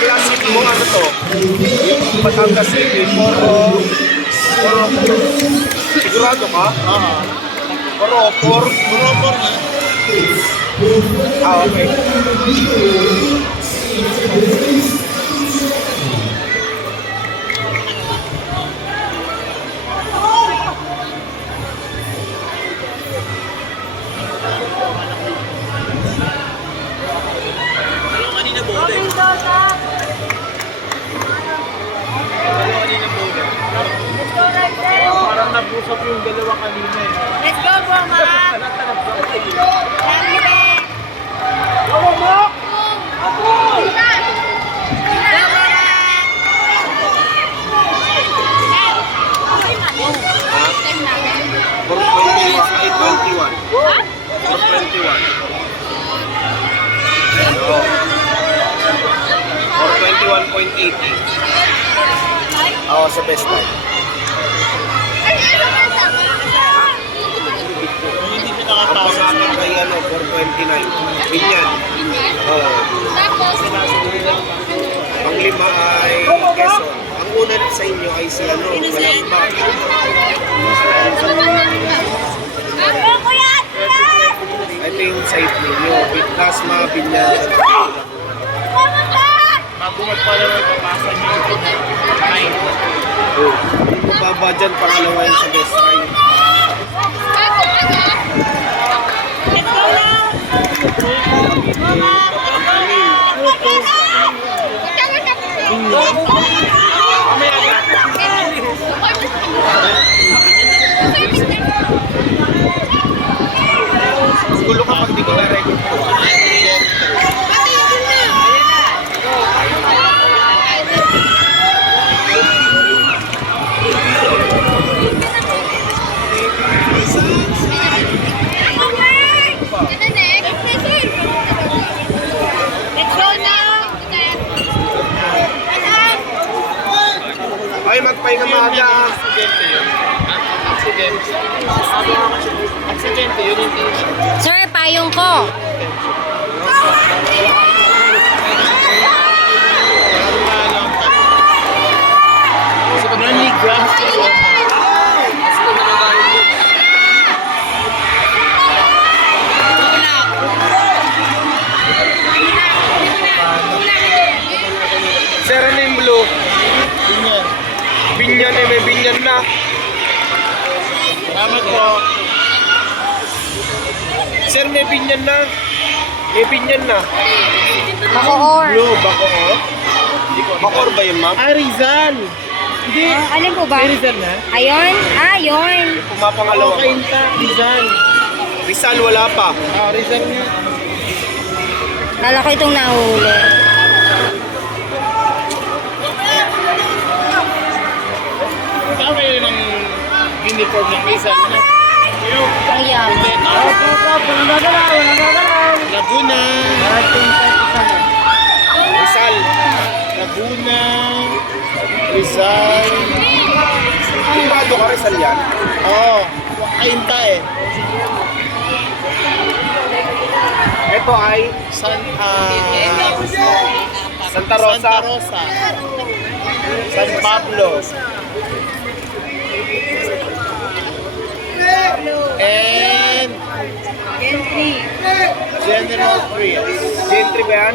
Classic mo ano to? Yung Batangas City, Poro, sigurado ka? Poro na. Ah, okay. Parang nabusap yung dalawa kanina eh. Let's go, Boma! Go, Mok! For 21. For 21.80. Oo, sa best buy. Tapos sa akin kay ano, 429. Binyan. Oo. Ang lima ay Quezon. Ang una sa inyo ay si ano, Malamba. Ito yung site ninyo. Bitlasma, Binyan. Mabungad pa lang ang papasa niyo. Oh. Mababa dyan, pangalawa yun sa best buy. Let's go now! Gulo ka pag di ko na-record ko. Ay, magpahinga maaga. Aksidente yun. Aksidente. Aksidente yun, hindi. Sir, payong ko. Sobrang grass yun. Sir, ano yung blue? Binyan. Binyan eh, may binyan na. Salamat po. Sir, may binyan na. May binyan na. Bacoor. Blue, Bacoor. Bacoor ba yun, ma'am? Ah, Rizal. Hindi. Alin po ba? May Rizal na? Ayun? Ah, yun. Pumapangalawa Okay, ko. Rizal. Rizal, wala pa. Ah, Rizal nga. Kala ko itong nahuli. Saan kayo ng uniform ng Rizal na? Ayan. Laguna. Rizal. Laguna. Rizal. Sigurado ka Rizal yan. Oo. Kainta eh. Ito ay Santa Rosa. Santa Rosa. San Pablo. And General Trias. Gentry ba yan?